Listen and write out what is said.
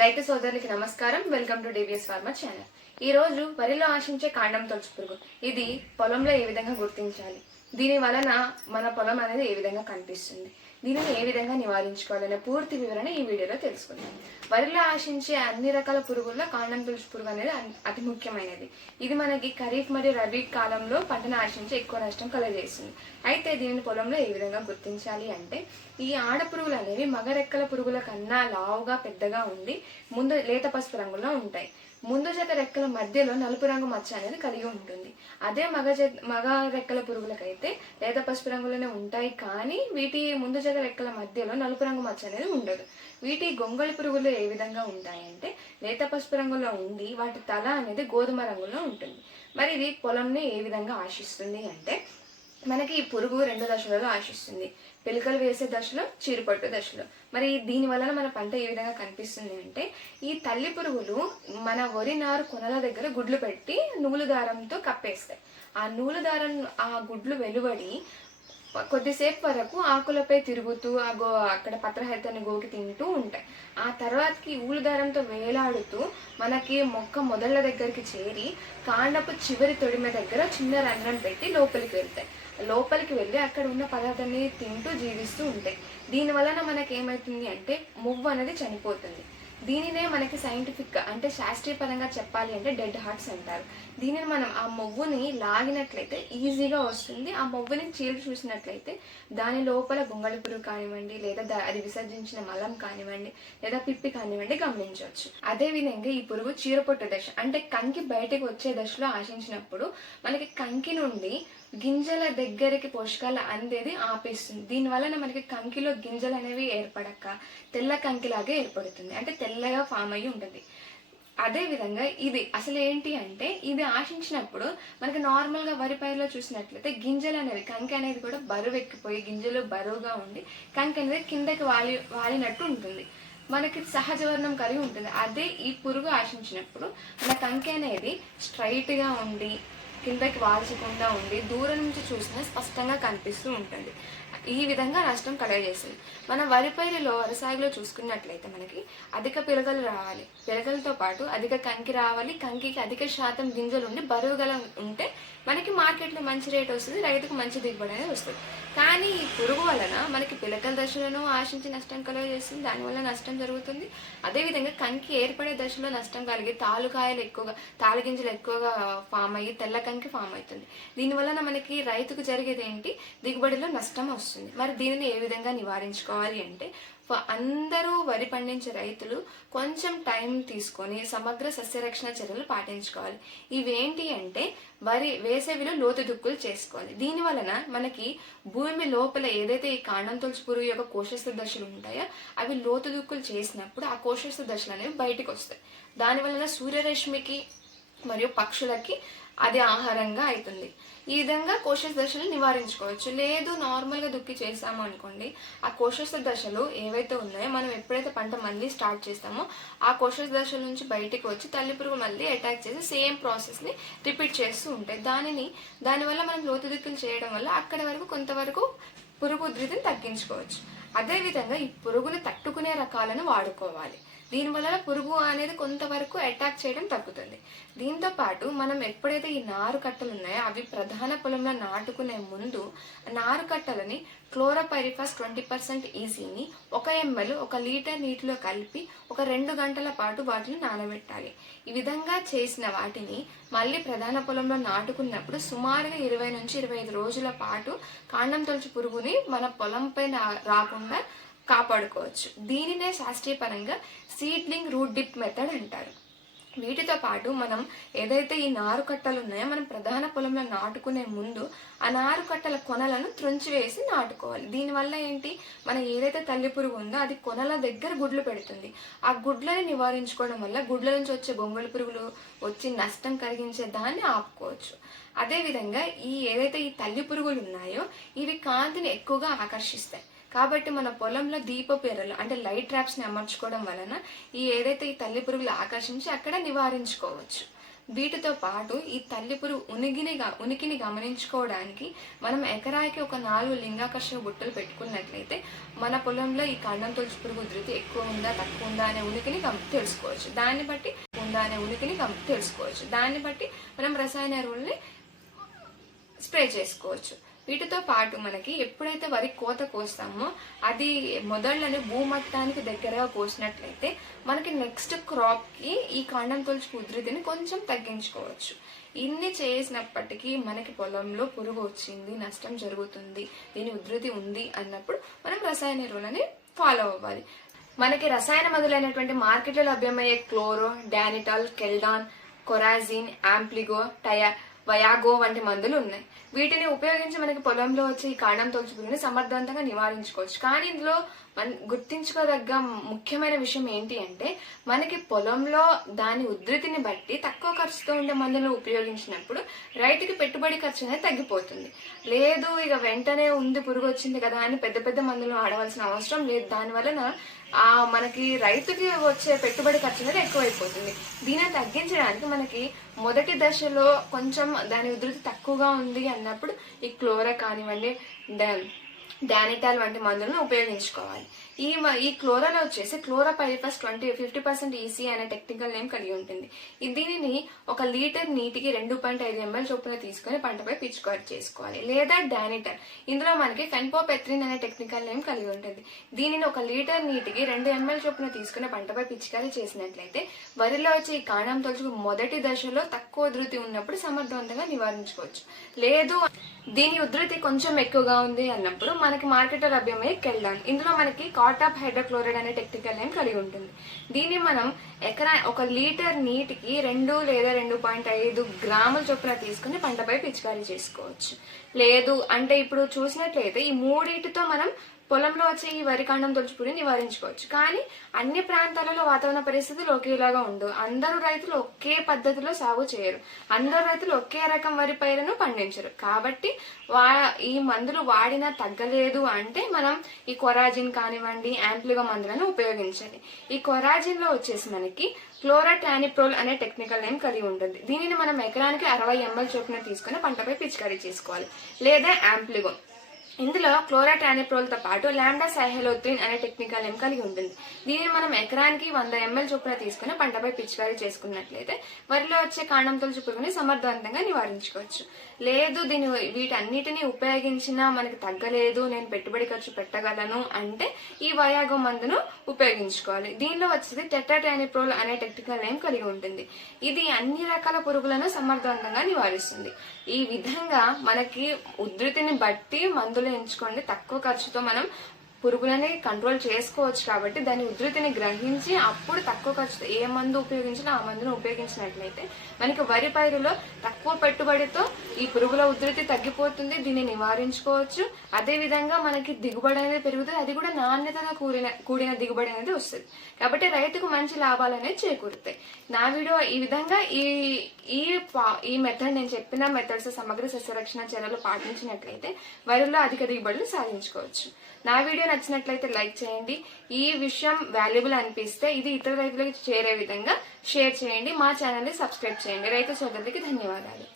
రైతు సోదరులకి నమస్కారం. Welcome to DVS farmer channel. ఈ రోజు వరిలో ఆశించే కాండం తొలుచు పురుగు ఇది పొలంలో ఏ విధంగా గుర్తించాలి, దీని వలన మన పొలం అనేది ఏ విధంగా కనిపిస్తుంది, దీనిని ఏ విధంగా నివారించుకోవాలనే పూర్తి వివరణ ఈ వీడియోలో తెలుసుకుందాం. వరిలో ఆశించే అన్ని రకాల పురుగుల్లో కాండం తొలుచు పురుగు అనేది అతి ముఖ్యమైనది. ఇది మనకి ఖరీఫ్ మరియు రబీ కాలంలో పంటను ఆశించి ఎక్కువ నష్టం కలుగజేస్తుంది. అయితే దీనిని పొలంలో ఏ విధంగా గుర్తించాలి అంటే, ఈ ఆడ పురుగులు అనేవి మగ రెక్కల పురుగుల కన్నా లావుగా పెద్దగా ఉండి ముందు లేత పసుపు రంగులో ఉంటాయి. ముందు జత రెక్కల మధ్యలో నలుపు రంగు మచ్చ అనేది కలిగి ఉంటుంది. అదే మగ రెక్కల పురుగులకైతే లేత పసుపు రంగులోనే ఉంటాయి, కానీ వీటి ముందు జత రెక్కల మధ్యలో నలుపు రంగు మచ్చ అనేది ఉండదు. వీటి గొంగళి పురుగులు ఏ విధంగా ఉంటాయంటే లేత పసుపు రంగులో ఉండి వాటి తల అనేది గోధుమ రంగులో ఉంటుంది. మరి ఇది పొలంని ఏ విధంగా ఆశిస్తుంది అంటే, మనకి ఈ పురుగు రెండు దశలలో ఆశిస్తుంది. పిలకలు వేసే దశలో, చీరుపట్టు దశలో. మరి దీని వలన మన పంట ఏ విధంగా కనిపిస్తుంది అంటే, ఈ తల్లి పురుగులు మన వరి నారు కొనల దగ్గర గుడ్లు పెట్టి నూలు దారంతో కప్పేస్తాయి. ఆ నూలు దారం ఆ గుడ్లు వెలువడి కొద్దిసేపు వరకు ఆకులపై తిరుగుతూ అక్కడ పత్రహరితని గోకి తింటూ ఉంటాయి. ఆ తర్వాతకి ఊలుదారంతో వేలాడుతూ మనకి మొక్క మొదళ్ళ దగ్గరికి చేరి కాండపు చివరి తొడిమ దగ్గర చిన్న రంధ్రం పెట్టి లోపలికి వెళ్ళి అక్కడ ఉన్న పదార్థాన్ని తింటూ జీవిస్తూ ఉంటాయి. దీని వలన మనకి ఏమవుతుంది అంటే, మువ్వు అనేది చనిపోతుంది. దీనినే మనకి సైంటిఫిక్ అంటే శాస్త్రీయ పరంగా చెప్పాలి అంటే డెడ్ హార్ట్స్ అంటారు. దీనిని మనం ఆ మొవ్వుని లాగినట్లయితే ఈజీగా వస్తుంది. ఆ మొవ్వుని చీల్చి చూసినట్లయితే దాని లోపల గొంగళి పురుగు కానివ్వండి, లేదా అది విసర్జించిన మలం కానివ్వండి, లేదా పిప్పి కానివ్వండి గమనించవచ్చు. అదే విధంగా ఈ పురుగు చీరపొట్టు దశ అంటే కంకి బయటకు వచ్చే దశలో ఆశించినప్పుడు మనకి కంకి నుండి గింజల దగ్గరికి పోషకాలు అందేది ఆపేస్తుంది. దీనివలన మనకి కంకిలో గింజలు అనేవి ఏర్పడక తెల్ల కంకిలాగే ఏర్పడుతుంది, అంటే తెల్లగా ఫామ్ అయ్యి ఉంటుంది. అదే విధంగా ఇది అసలు ఏంటి అంటే, ఇది ఆశించినప్పుడు మనకి నార్మల్గా వరి పైరులో చూసినట్లయితే గింజలు అనేవి, కంకి అనేది కూడా బరువు ఎక్కిపోయి గింజలు బరువుగా ఉండి కంకి అనేది కిందకి వాలినట్టు ఉంటుంది, మనకి సహజ వర్ణం కలిగి ఉంటుంది. అదే ఈ పురుగు ఆశించినప్పుడు మన కంకి అనేది స్ట్రైట్గా ఉండి కిందకి వాల్చకుండా ఉండి దూరం నుంచి చూసినా స్పష్టంగా కనిపిస్తూ ఉంటుంది. ఈ విధంగా నష్టం కలుగజేస్తుంది. మన వరి పైరులో వరి సాగులో చూసుకున్నట్లయితే మనకి అధిక పిలకలు రావాలి, పిలకలతో పాటు అధిక కంకి రావాలి. కంకికి అధిక శాతం గింజలు ఉండి బరువు ఉంటే మనకి మార్కెట్లో మంచి రేట్ వస్తుంది, రైతుకు మంచి దిగుబడి అనేది వస్తుంది. కానీ ఈ పురుగు వలన మనకి పిలకల దశలను ఆశించి నష్టం కలుగజేస్తుంది, దానివల్ల నష్టం జరుగుతుంది. అదేవిధంగా కంకి ఏర్పడే దశలో నష్టం కలిగి తాలు గింజలు ఎక్కువగా ఫామ్ అయ్యి తెల్ల కంకి ఫామ్ అవుతుంది. దీనివలన మనకి రైతుకు జరిగేది ఏంటి, దిగుబడిలో నష్టం వస్తుంది. మరి దీనిని ఏ విధంగా నివారించుకోవాలి అంటే, అందరూ వరి పండించే రైతులు కొంచెం టైం తీసుకొని సమగ్ర సస్యరక్షణ చర్యలు పాటించుకోవాలి. ఇవేంటి అంటే, వరి వేసవిలో లోతు దుక్కులు చేసుకోవాలి. దీని వలన మనకి భూమి లోపల ఏదైతే ఈ కాండం తొలుచు పురుగు యొక్క కోశస్థ దశలు ఉంటాయో అవి లోతు దుక్కులు చేసినప్పుడు ఆ కోశస్థ దశలు అనేవి బయటకు వస్తాయి. దాని వలన సూర్యరశ్మికి మరియు పక్షులకి అది ఆహారంగా అవుతుంది. ఈ విధంగా కోశస్థ దశలు నివారించుకోవచ్చు. లేదు నార్మల్గా దుక్కి చేసాము అనుకోండి, ఆ కోశస్థ దశలు ఏవైతే ఉన్నాయో మనం ఎప్పుడైతే పంట మళ్ళీ స్టార్ట్ చేస్తామో ఆ కోశస్థ దశల నుంచి బయటికి వచ్చి తల్లి పురుగు మళ్ళీ అటాక్ చేసి సేమ్ ప్రాసెస్ని రిపీట్ చేస్తూ ఉంటాయి. దానివల్ల మనం లోతు దుక్కులు చేయడం వల్ల అక్కడి వరకు కొంతవరకు పురుగు ఉధృతిని తగ్గించుకోవచ్చు. అదేవిధంగా ఈ పురుగుని తట్టుకునే రకాలను వాడుకోవాలి. దీనివల్ల పురుగు అనేది కొంతవరకు అటాక్ చేయడం తగ్గుతుంది. దీంతో పాటు మనం ఎప్పుడైతే ఈ నారు కట్టలు ఉన్నాయో అవి ప్రధాన పొలంలో నాటుకునే ముందు నారు కట్టలని క్లోరోపైరిఫాస్ 20% ఈసీని 1 ml 1 లీటర్ నీటిలో కలిపి ఒక 2 గంటల పాటు వాటిని నానబెట్టాలి. ఈ విధంగా చేసిన వాటిని మళ్ళీ ప్రధాన పొలంలో నాటుకున్నప్పుడు సుమారుగా 20 నుంచి 25 రోజుల పాటు కాండం తొలుచు పురుగుని మన పొలంపై రాకుండా కాపాడుకోవచ్చు. దీనినే శాస్త్రీయ పరంగా సీడ్లింగ్ రూట్ డిప్ మెథడ్ అంటారు. వీటితో పాటు మనం ఏదైతే ఈ నారు కట్టలు ఉన్నాయో మనం ప్రధాన పొలంలో నాటుకునే ముందు ఆ నారు కట్టల కొనలను త్రుంచివేసి నాటుకోవాలి. దీనివల్ల ఏంటి, మన ఏదైతే తల్లి పురుగు ఉందో అది కొనల దగ్గర గుడ్లు పెడుతుంది. ఆ గుడ్లని నివారించుకోవడం వల్ల గుడ్ల నుంచి వచ్చే గొంగళి పురుగులు వచ్చి నష్టం కలిగించే దాన్ని ఆపుకోవచ్చు. అదేవిధంగా ఏదైతే ఈ తల్లి పురుగులు ఉన్నాయో ఇవి కాంతిని ఎక్కువగా ఆకర్షిస్తాయి. కాబట్టి మన పొలంలో దీపపు ఎర్రలు అంటే లైట్ ట్రాప్స్ని అమర్చుకోవడం వలన ఏదైతే ఈ తల్లి పురుగులు ఆకర్షించి అక్కడ నివారించుకోవచ్చు. వీటితో పాటు ఈ తల్లి పురుగు ఉనికిని గమనించుకోవడానికి మనం ఎకరాకి ఒక 4 లింగాకర్షక బుట్టలు పెట్టుకున్నట్లయితే మన పొలంలో ఈ కాండం తొలుచు పురుగు ఉధృతి ఎక్కువ ఉందా తక్కువ ఉందా అనే ఉనికిని తెలుసుకోవచ్చు. దాన్ని బట్టి మనం రసాయన ఎరువుల్ని స్ప్రే చేసుకోవచ్చు. వీటితో పాటు మనకి ఎప్పుడైతే వరి కోత కోస్తామో అది మొదళ్ళని భూమట్టానికి దగ్గరగా కోసినట్లయితే మనకి నెక్స్ట్ క్రాప్ కి ఈ కాండం తొలుచు ఉధృతిని కొంచెం తగ్గించుకోవచ్చు. ఇన్ని చేసినప్పటికీ మనకి పొలంలో పురుగు వచ్చింది, నష్టం జరుగుతుంది, దీని ఉధృతి ఉంది అన్నప్పుడు మనం రసాయన ఎరువులని ఫాలో అవ్వాలి. మనకి రసాయన మందులైనటువంటి మార్కెట్లో లభ్యమయ్యే క్లోరో, డానిటాల్, కెల్డాన్, కొరాజిన్, యాంప్లిగో, వయాగో వంటి మందులు ఉన్నాయి. వీటిని ఉపయోగించి మనకి పొలంలో వచ్చే ఈ కాండం తొలుచు పురుగుని సమర్థవంతంగా నివారించుకోవచ్చు. కానీ ఇందులో గుర్తించుకోదగ్గ ముఖ్యమైన విషయం ఏంటి అంటే మనకి పొలంలో దాని ఉధృతిని బట్టి తక్కువ ఖర్చుతో ఉండే మందులను ఉపయోగించినప్పుడు రైతుకి పెట్టుబడి ఖర్చు అనేది తగ్గిపోతుంది. లేదు ఇక వెంటనే ఉంది పురుగు వచ్చింది కదా అని పెద్ద పెద్ద మందులు ఆడవలసిన అవసరం లేదు. దాని వలన మనకి రైతుకి వచ్చే పెట్టుబడి ఖర్చు అనేది ఎక్కువైపోతుంది. దీనిని తగ్గించడానికి మనకి మొదటి దశలో కొంచెం దాని ఉధృతి తక్కువగా ఉంది అన్నప్పుడు ఈ క్లోరా కానివ్వండి, డానిటాల్ వంటి మందులను ఉపయోగించుకోవాలి. ఈ క్లోరాలో వచ్చేసి క్లోరోపైరిఫస్ 50% ఈసీ అనే టెక్నికల్ నేమ్ కలిగి ఉంటుంది. దీనిని 1 లీటర్ నీటికి 2.5 ml చొప్పున తీసుకుని పంటపై పిచికారీ చేసుకోవాలి. లేదా డానిటాల్, ఇందులో మనకి ఫెన్పోపెత్రిన్ అనే టెక్నికల్ నేమ్ కలిగి ఉంటుంది. దీనిని 1 లీటర్ నీటికి 2 ml చొప్పున తీసుకుని పంటపై పిచికారీ చేసినట్లయితే వరిలో వచ్చే ఈ కాండం తొలుచు మొదటి దశలో తక్కువ ఉధృతి ఉన్నప్పుడు సమర్థవంతంగా నివారించుకోవచ్చు. లేదు దీని ఉధృతి కొంచెం ఎక్కువగా ఉంది అన్నప్పుడు మనకి మార్కెట్లో లభ్యమయ్యే కెల్డాన్, ఇందులో మనకి కాటాప్ హైడ్రోక్లోరైడ్ అనే టెక్నికల్ నేమ్ కలిగి ఉంటుంది. దీన్ని మనం 1 లీటర్ నీటికి 2 లేదా 2.5 గ్రాముల చొప్పున తీసుకుని పంటపై పిచికారీ చేసుకోవచ్చు. లేదు అంటే ఇప్పుడు చూసినట్లయితే ఈ మూడింటితో మనం పొలంలో వచ్చే ఈ వరి కాండం తొలుచు పురుగుని నివారించుకోవచ్చు. కానీ అన్ని ప్రాంతాలలో వాతావరణ పరిస్థితులు ఒకేలాగా ఉండవు. అందరూ రైతులు ఒకే పద్ధతిలో సాగు చేయరు. అందరూ రైతులు ఒకే రకం వరి పైరును పండించరు. కాబట్టి ఈ మందులు వాడినా తగ్గలేదు అంటే మనం ఈ కొరాజిన్ కానివ్వండి, యాంప్లిగో మందులను ఉపయోగించాలి. ఈ కొరాజిన్ లో వచ్చేసి మనకి క్లోరాటానిప్రోల్ అనే టెక్నికల్ నేమ్ కలిగి ఉంటుంది. దీనిని మనం ఎకరానికి 60 ml చొప్పున తీసుకుని పంటపై పిచికారీ చేసుకోవాలి. లేదా యాంప్లిగో, ఇందులో క్లోరాటానిప్రోల్ తో పాటు లాంబ్డా సైహెలోత్రిన్ అనే టెక్నికల్ నేమ్ కలిగి ఉంటుంది. దీనిని మనం ఎకరానికి 100 ml చొప్పున తీసుకుని పంటపై పిచికారీ చేసుకున్నట్లయితే వరిలో వచ్చే కాండం తొలుచు పురుగుని సమర్థవంతంగా నివారించుకోవచ్చు. లేదు వీటన్నిటిని ఉపయోగించినా మనకి తగ్గలేదు, నేను పెట్టుబడి ఖర్చు పెట్టగలను అంటే ఈ వయాగో మందును ఉపయోగించుకోవాలి. దీనిలో వచ్చేది టెట్రాటానిప్రోల్ అనే టెక్నికల్ నేమ్ కలిగి ఉంటుంది. ఇది అన్ని రకాల పురుగులను సమర్థవంతంగా నివారిస్తుంది. ఈ విధంగా మనకి ఉధృతిని బట్టి మందులు ఎంచుకోండి. తక్కువ ఖర్చుతో మనం పురుగులని కంట్రోల్ చేసుకోవచ్చు. కాబట్టి దాని ఉధృతిని గ్రహించి అప్పుడు తక్కువ ఖర్చుతో ఏ మందు ఉపయోగించినా ఆ మందును ఉపయోగించినట్లయితే మనకి వరి పైరులో తక్కువ పెట్టుబడితో ఈ పురుగుల ఉధృతి తగ్గిపోతుంది. దీన్ని నివారించుకోవచ్చు. అదే విధంగా మనకి దిగుబడి అనేది పెరుగుతుంది. అది కూడా నాణ్యతగా కూడిన దిగుబడి అనేది వస్తుంది. కాబట్టి రైతుకు మంచి లాభాలు అనేది చేకూరుతాయి. నా వీడియో ఈ విధంగా ఈ మెథడ్, నేను చెప్పిన మెథడ్స్ సమగ్ర సస్యరక్షణ చర్యలు పాటించినట్లయితే వరిలో అధిక దిగుబడులు సాధించుకోవచ్చు. నా వీడియో నచ్చినట్లయితే లైక్ చేయండి. ఈ విషయం వాల్యుబుల్ అనిపిస్తే ఇది ఇతర రైతులకు చేరే విధంగా షేర్ చేయండి. మా ఛానల్ ని సబ్స్క్రైబ్ చేయండి. రైతు సోదరులకి ధన్యవాదాలు.